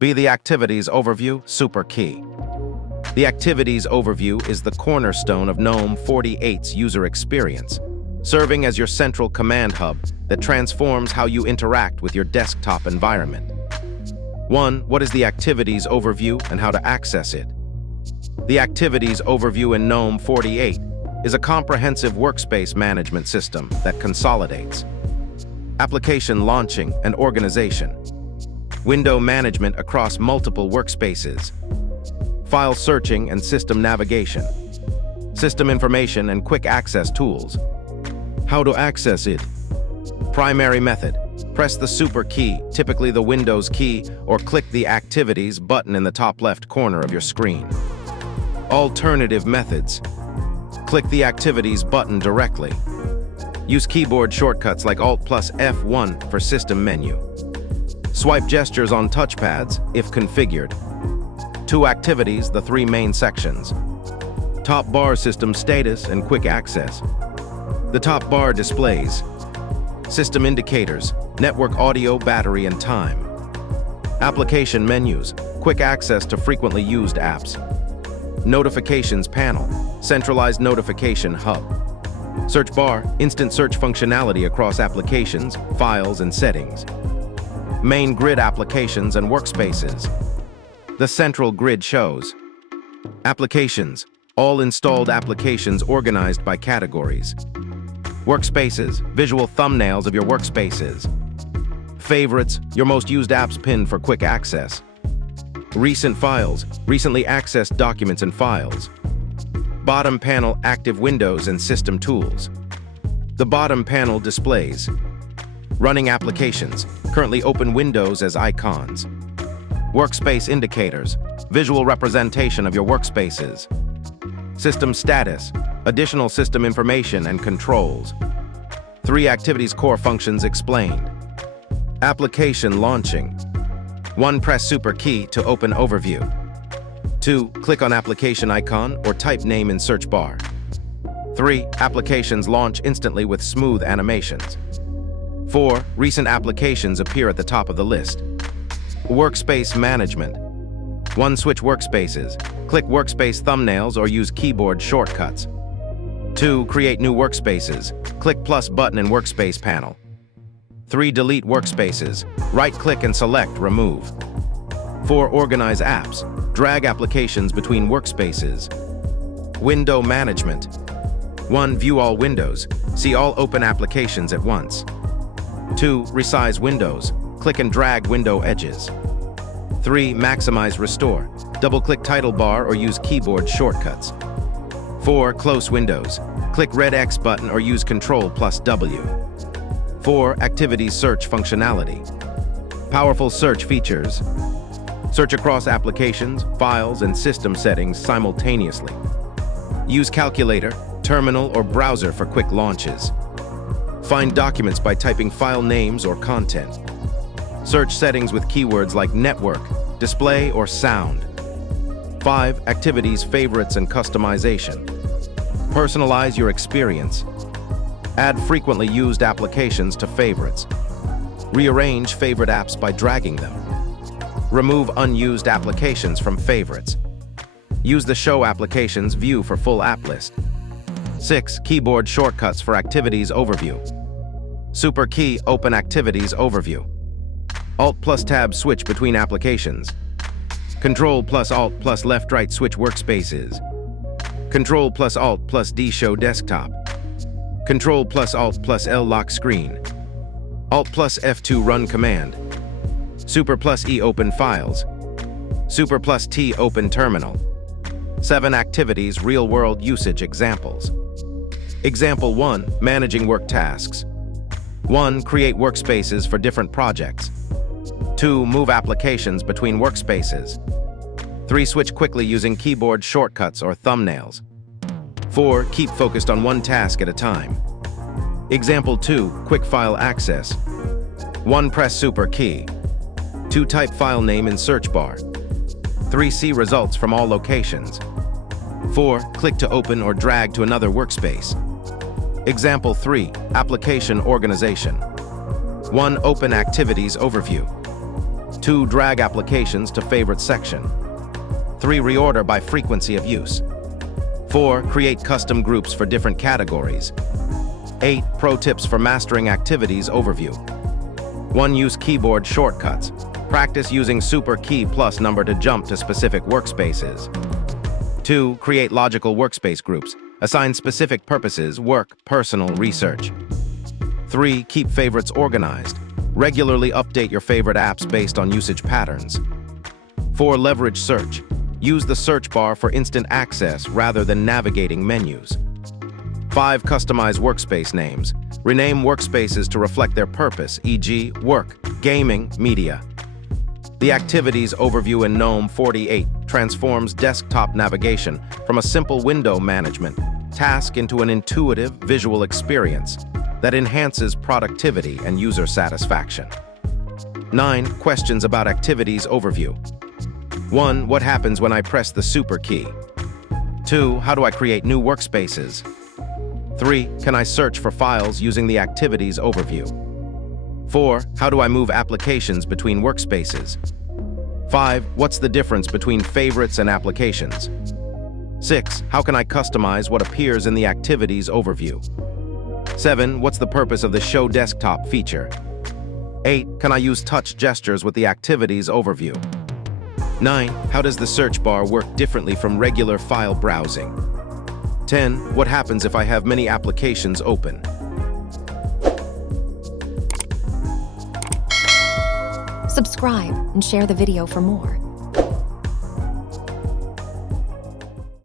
B. The Activities Overview, super key. The Activities Overview is the cornerstone of Gnome 48's user experience, serving as your central command hub that transforms how you interact with your desktop environment. 1. What is the Activities Overview and how to access it? The Activities Overview in Gnome 48 is a comprehensive workspace management system that consolidates application launching and organization, window management across multiple workspaces, file searching and system navigation, system information and quick access tools. How to access it? Primary method. Press the super key, typically the Windows key, or click the Activities button in the top left corner of your screen. Alternative methods. Click the Activities button directly. Use keyboard shortcuts like Alt plus F1 for system menu. Swipe gestures on touchpads, if configured. 2 activities, the 3 main sections. Top bar system status and quick access. The top bar displays system indicators, network audio, battery, and time. Application menus, quick access to frequently used apps. Notifications panel, centralized notification hub. Search bar, instant search functionality across applications, files, and settings. Main grid applications and workspaces. The central grid shows applications, all installed applications organized by categories. Workspaces, visual thumbnails of your workspaces. Favorites, your most used apps pinned for quick access. Recent files, recently accessed documents and files. Bottom panel, active windows and system tools. The bottom panel displays running applications, currently open windows as icons. Workspace indicators, visual representation of your workspaces. System status, additional system information and controls. 3 activities core functions explained. Application launching. 1. Press super key to open overview. 2. Click on application icon or type name in search bar. 3. Applications launch instantly with smooth animations. 4. Recent applications appear at the top of the list. Workspace management. 1. Switch workspaces. Click workspace thumbnails or use keyboard shortcuts. 2. Create new workspaces. Click plus button in workspace panel. 3. Delete workspaces. Right-click and select remove. 4. Organize apps. Drag applications between workspaces. Window management. 1. View all windows. See all open applications at once. 2. Resize windows. Click and drag window edges. 3. Maximize restore. Double-click title bar or use keyboard shortcuts. 4. Close windows. Click red X button or use Ctrl plus W. 4. Activities search functionality. Powerful search features. Search across applications, files, and system settings simultaneously. Use calculator, terminal, or browser for quick launches. Find documents by typing file names or content. Search settings with keywords like network, display, or sound. 5. Activities, favorites, and customization. Personalize your experience. Add frequently used applications to favorites. Rearrange favorite apps by dragging them. Remove unused applications from favorites. Use the Show Applications view for full app list. 6. Keyboard shortcuts for Activities Overview. Super key, open Activities Overview. Alt plus Tab switch between applications. Control plus Alt plus left-right switch workspaces. Control plus Alt plus D show desktop. Control plus Alt plus L lock screen. Alt plus F2 run command. Super plus E open files. Super plus T open terminal. 7 activities real-world usage examples. Example 1. Managing work tasks. 1. Create workspaces for different projects. 2. Move applications between workspaces. 3. Switch quickly using keyboard shortcuts or thumbnails. 4. Keep focused on one task at a time. Example 2. Quick file access. 1. Press super key. 2. Type file name in search bar. 3. See results from all locations. 4. Click to open or drag to another workspace. Example 3. Application organization. 1. Open Activities Overview. 2. Drag applications to favorite section. 3. Reorder by frequency of use. 4. Create custom groups for different categories. 8. Pro tips for mastering activities overview. 1. Use keyboard shortcuts. Practice using super key plus number to jump to specific workspaces. 2. Create logical workspace groups. Assign specific purposes, work, personal, research. 3. Keep favorites organized. Regularly update your favorite apps based on usage patterns. 4. Leverage search. Use the search bar for instant access rather than navigating menus. 5. Customize workspace names. Rename workspaces to reflect their purpose, e.g., work, gaming, media. The Activities overview in Gnome 48 transforms desktop navigation from a simple window management task into an intuitive visual experience that enhances productivity and user satisfaction. 9. Questions about Activities overview. 1. What happens when I press the super key? 2. How do I create new workspaces? 3. Can I search for files using the Activities overview? 4. How do I move applications between workspaces? 5. What's the difference between favorites and applications? 6. How can I customize what appears in the Activities overview? 7. What's the purpose of the Show Desktop feature? 8. Can I use touch gestures with the Activities overview? 9. How does the search bar work differently from regular file browsing? 10. What happens if I have many applications open? Subscribe and share the video for more.